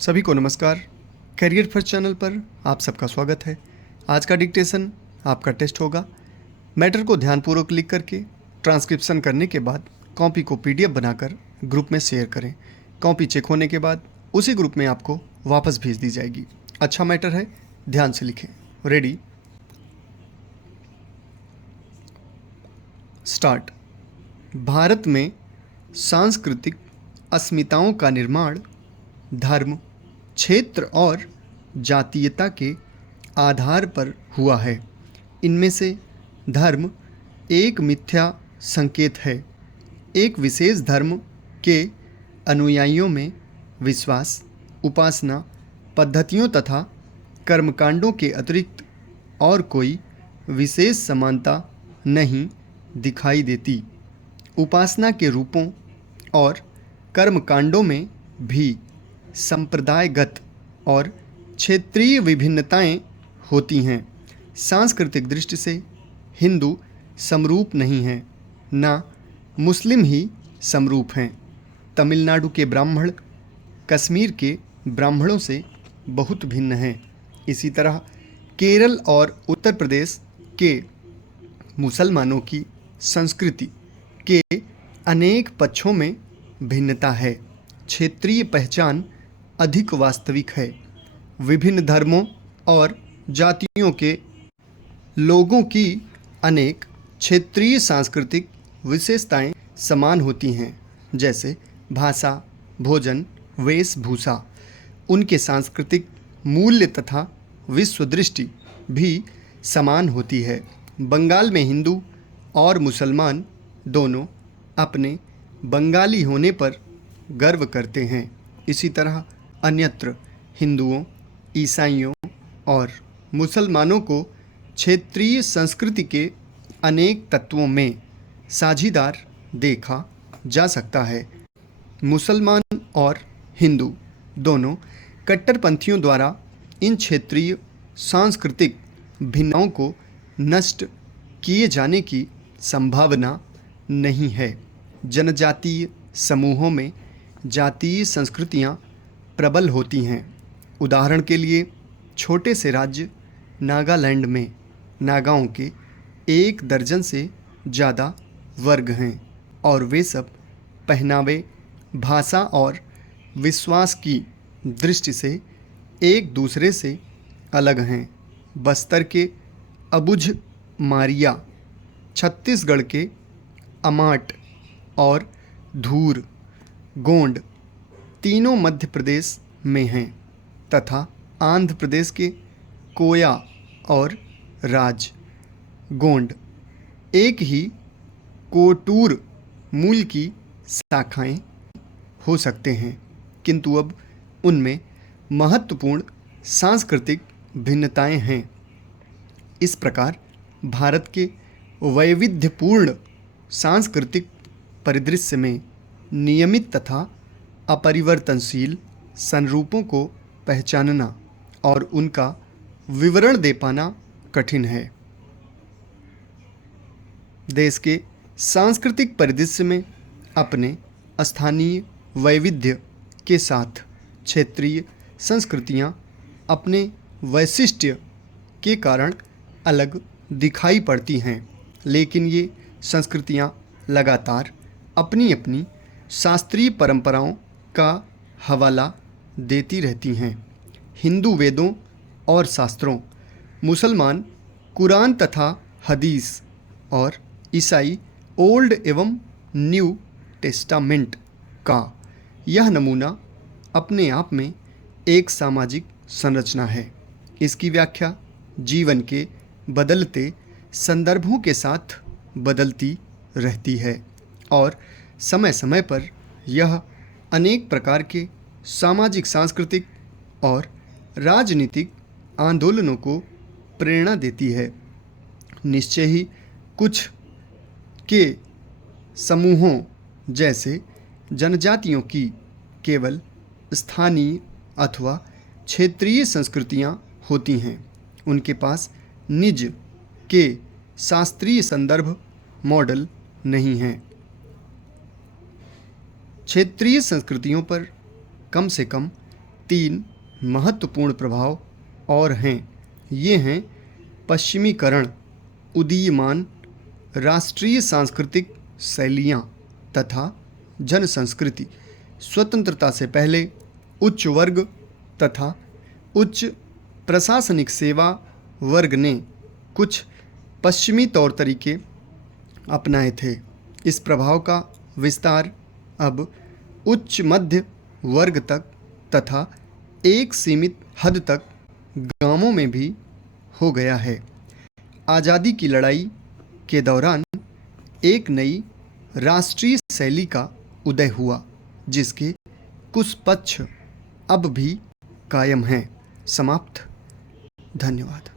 सभी को नमस्कार। करियर फर्स्ट चैनल पर आप सबका स्वागत है। आज का डिक्टेशन आपका टेस्ट होगा। मैटर को ध्यानपूर्वक लिख करके ट्रांसक्रिप्शन करने के बाद कॉपी को पीडीएफ बनाकर ग्रुप में शेयर करें। कॉपी चेक होने के बाद उसी ग्रुप में आपको वापस भेज दी जाएगी। अच्छा मैटर है, ध्यान से लिखें। Ready, start. भारत में सांस्कृतिक अस्मिताओं का निर्माण धर्म, क्षेत्र और जातीयता के आधार पर हुआ है। इनमें से धर्म एक मिथ्या संकेत है। एक विशेष धर्म के अनुयायियों में विश्वास, उपासना पद्धतियों तथा कर्मकांडों के अतिरिक्त और कोई विशेष समानता नहीं दिखाई देती। उपासना के रूपों और कर्मकांडों में भी संप्रदायगत और क्षेत्रीय विभिन्नताएं होती हैं। सांस्कृतिक दृष्टि से हिंदू समरूप नहीं हैं, ना मुस्लिम ही समरूप हैं। तमिलनाडु के ब्राह्मण कश्मीर के ब्राह्मणों से बहुत भिन्न हैं। इसी तरह केरल और उत्तर प्रदेश के मुसलमानों की संस्कृति के अनेक पक्षों में भिन्नता है। क्षेत्रीय पहचान अधिक वास्तविक है। विभिन्न धर्मों और जातियों के लोगों की अनेक क्षेत्रीय सांस्कृतिक विशेषताएं समान होती हैं, जैसे भाषा, भोजन, वेशभूषा। उनके सांस्कृतिक मूल्य तथा विश्व दृष्टि भी समान होती है। बंगाल में हिंदू और मुसलमान दोनों अपने बंगाली होने पर गर्व करते हैं। इसी तरह अन्यत्र हिंदुओं, ईसाइयों और मुसलमानों को क्षेत्रीय संस्कृति के अनेक तत्वों में साझीदार देखा जा सकता है। मुसलमान और हिंदू दोनों कट्टरपंथियों द्वारा इन क्षेत्रीय सांस्कृतिक भिन्नताओं को नष्ट किए जाने की संभावना नहीं है। जनजातीय समूहों में जातीय संस्कृतियां प्रबल होती हैं। उदाहरण के लिए छोटे से राज्य नागालैंड में नागाओं के 1 दर्जन से ज़्यादा वर्ग हैं और वे सब पहनावे, भाषा और विश्वास की दृष्टि से एक दूसरे से अलग हैं। बस्तर के अबुझ मारिया, छत्तीसगढ़ के अमाट और धूर गोंड तीनों मध्य प्रदेश में हैं तथा आंध्र प्रदेश के कोया और राज गोंड एक ही कोटूर मूल की शाखाएं हो सकते हैं, किंतु अब उनमें महत्वपूर्ण सांस्कृतिक भिन्नताएं हैं। इस प्रकार भारत के वैविध्यपूर्ण सांस्कृतिक परिदृश्य में नियमित तथा अपरिवर्तनशील संरूपों को पहचानना और उनका विवरण दे पाना कठिन है। देश के सांस्कृतिक परिदृश्य में अपने स्थानीय वैविध्य के साथ क्षेत्रीय संस्कृतियां अपने वैशिष्ट्य के कारण अलग दिखाई पड़ती हैं, लेकिन ये संस्कृतियां लगातार अपनी अपनी शास्त्रीय परंपराओं का हवाला देती रहती हैं। हिंदू वेदों और शास्त्रों, मुसलमान कुरान तथा हदीस और ईसाई ओल्ड एवं न्यू टेस्टामेंट का यह नमूना अपने आप में एक सामाजिक संरचना है। इसकी व्याख्या जीवन के बदलते संदर्भों के साथ बदलती रहती है और समय समय पर यह अनेक प्रकार के सामाजिक, सांस्कृतिक और राजनीतिक आंदोलनों को प्रेरणा देती है। निश्चय ही कुछ के समूहों जैसे जनजातियों की केवल स्थानीय अथवा क्षेत्रीय संस्कृतियां होती हैं। उनके पास निज के शास्त्रीय संदर्भ मॉडल नहीं हैं। क्षेत्रीय संस्कृतियों पर कम से कम तीन महत्वपूर्ण प्रभाव और हैं। ये हैं पश्चिमीकरण, उदीयमान राष्ट्रीय सांस्कृतिक शैलियाँ तथा जन संस्कृति। स्वतंत्रता से पहले उच्च वर्ग तथा उच्च प्रशासनिक सेवा वर्ग ने कुछ पश्चिमी तौर तरीके अपनाए थे। इस प्रभाव का विस्तार अब उच्च मध्य वर्ग तक तथा एक सीमित हद तक गांवों में भी हो गया है। आज़ादी की लड़ाई के दौरान एक नई राष्ट्रीय शैली का उदय हुआ, जिसके कुछ पक्ष अब भी कायम हैं। समाप्त। धन्यवाद।